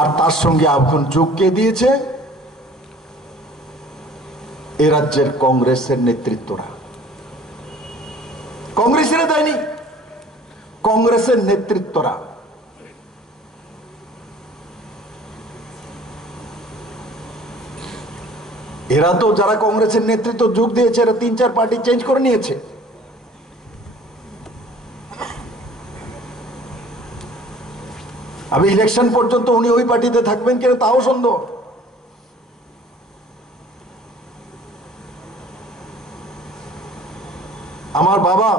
আর তার সঙ্গে এখন যোগ কে দিয়েছে? এ রাজ্যের কংগ্রেসের নেতৃত্বরা। কংগ্রেসেরা দেয়নি, কংগ্রেসের নেতৃত্বরা। এরা তো যারা কংগ্রেসের নেতৃত্ব যোগ দিয়েছে এরা 3-4 পার্টি চেঞ্জ করে নিয়েছে। আমি ইলেকশন পর্যন্ত উনি ওই পার্টিতে থাকবেন কিনা তাও সন্দেহ। আমার বাবা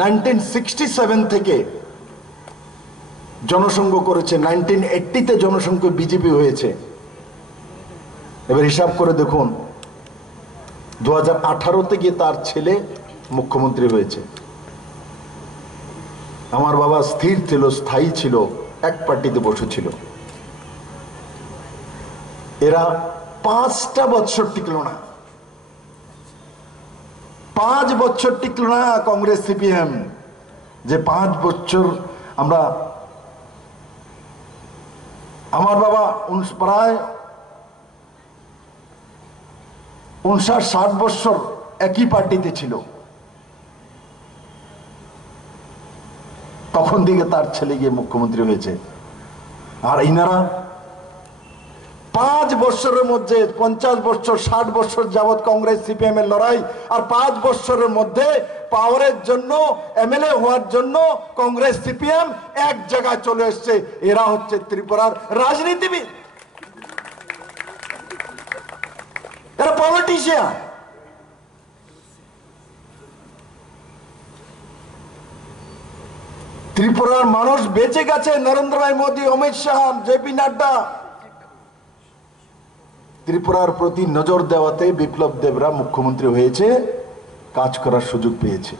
1967 থেকে জনসংঘ করেছে, 1980-তে জনসংঘ বিজেপি হয়েছে। এবার হিসাব করে দেখুন 2018-তে গিয়ে তার ছেলে মুখ্যমন্ত্রী হয়েছে। আমার বাবা স্থির ছিল, স্থায়ী ছিল, এক পার্টিতে বসেছিল। এরা 5টা বছর টিকলো না, 5 বছর টিকলো না কংগ্রেস সিপিএম। যে 5 বছর আমরা, আমার বাবা প্রায় 59-60 বছর একই পার্টিতে ছিল, তখন দিকে তার ছেলে গিয়ে মুখ্যমন্ত্রী হয়েছে। আর ইনারা 5 বছরের মধ্যে 50 বছর 60 বছর যাবৎ কংগ্রেস সিপিএম এর লড়াই, আর 5 বছরের মধ্যে পাওয়ারের জন্য, এমএলএ হওয়ার জন্য কংগ্রেস সিপিএম এক জায়গায় চলে এসছে। এরা হচ্ছে ত্রিপুরার রাজনীতিবিদ, এরা পলিটিশিয়ান। ত্রিপুরার মানুষ বেঁচে গেছে, নরেন্দ্র ভাই মোদী, অমিত শাহ, জেপি নাড্ডা। ত্রিপুরার প্রতি নজর দেওয়াতে বিপ্লব দেবরা মুখ্যমন্ত্রী হয়েছে, কাজ করার সুযোগ পেয়েছে।